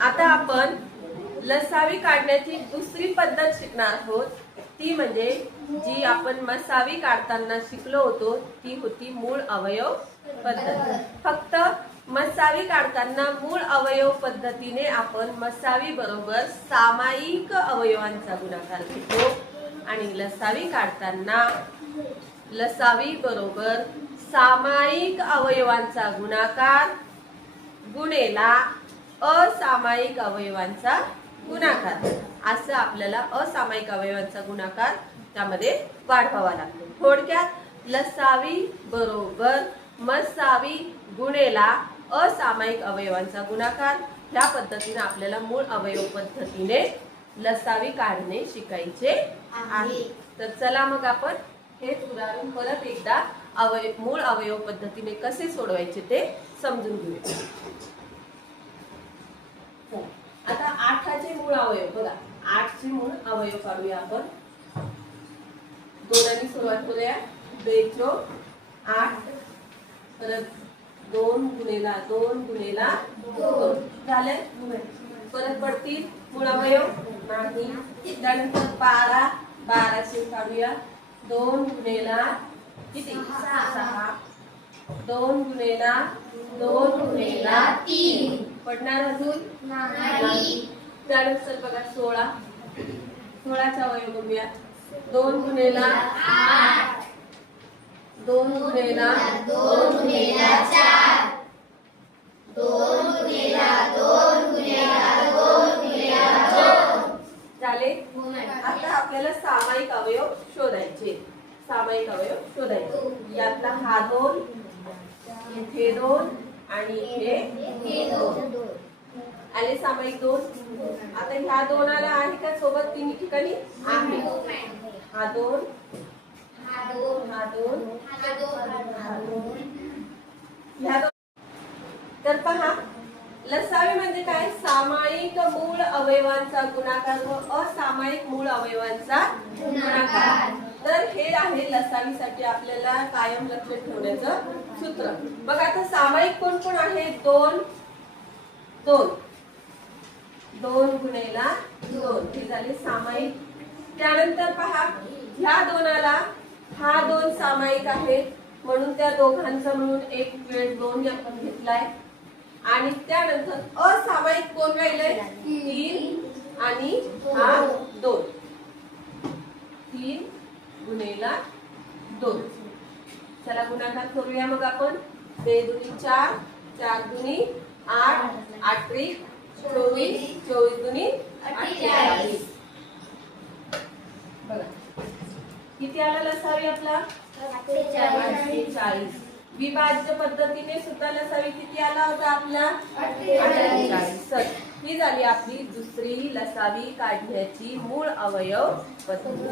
आता आपण लसावी काढण्याची दुसरी पद्धत शिकणार आहोत। ती म्हणजे जी आपण मसावी काढताना शिकलो होतो ती होती मूळ अवयव पद्धत। फक्त मसावी काढताना मूळ अवयव पद्धतीने आपण मसावी बरोबर सामायिक अवयवांचा गुणाकार घेतो आणि लसावी काढताना लसावी बरोबर सामायिक अवयवांचा गुणाकार गुणेला असामायिक अवयवांचा गुणाकार असं आपल्याला असामायिक अवयवांचा गुणाकार त्यामध्ये वाढवावा लागतो। थोडक्यात लसावी बरोबर मसावी गुणेला असामायिक अवयवांचा गुणाकार ह्या पद्धतीने आपल्याला मूळ अवयव पद्धतीने लसावी काढणे शिकायचे आहे। तर चला मग आपण हे उदाहरण परत एकदा मूळ अवयव पद्धतीने कसे सोडवायचे ते समजून घेऊया। आता 8चे मूळ अवयव बघा, 8चे मूळ अवयव काढूया आपण। दोनांनी सुरुवात करूया। 2 8 परत 2 गुणेला 2 गुणेला 2 झाले। परत पडतील मूळ अवयव नाही। त्यानंतर 12 12चे काढूया। 2 गुणेला किती 6 2 गुणेला 2 गुणेला 3 पडणार अजून नाही। त्यानंतर बघा 16 16चा अवयव बघूया। 2 गुणेला 8 2 गुणेला 2 गुणेला 4 2 गुणेला 2 गुणेला 2 गुणेला 2 झाले। आता आपल्याला सामायिक अवयव शोधायचे। सामायिक अवयव शोधायचे। यातला हा 2 इथे 2 आणि इथे 2 आले सामायिक 2। आता ह्या दोनाला आहे का सोबत तिन्ही ठिकाणी आहे। हा 2 हा 2 हा 2 हा 2 ह्या 2। तर पहा लसावी म्हणजे काय, सामायिक मूळ अवयवांचा गुणाकार व असामायिक मूळ अवयवांचा गुणाकार। तर हे आहे लसावीसाठी आपल्याला कायम लक्षात ठेवण्याचं सूत्र। बघा आता सामायिक कोण कोण आहे, 2 2 2 गुणेला 2 हे झाले सामायिक। त्यानंतर पहा ह्या दोनाला हा 2 सामायिक आहे म्हणून त्या दोघांचा मिळून एक वेळ 2 आपण घेतलाय। आणि त्यानंतर असामायिक कोण राहिलंय 3 आणि हा 2 3 गुणेला 2। चला गुणाकार करूया मग आपण। 2 दुनी 4 4 दुनी 8 8 त्रिक 24 24 दुनी 48 बघा किती आला लसावी आपला 48। विभाज्य पद्धतीने सुद्धा लसावी किती आला होता आपला 48। ही झाली आपली दुसरी लसावी काढण्याची मूळ अवयव पद्धती।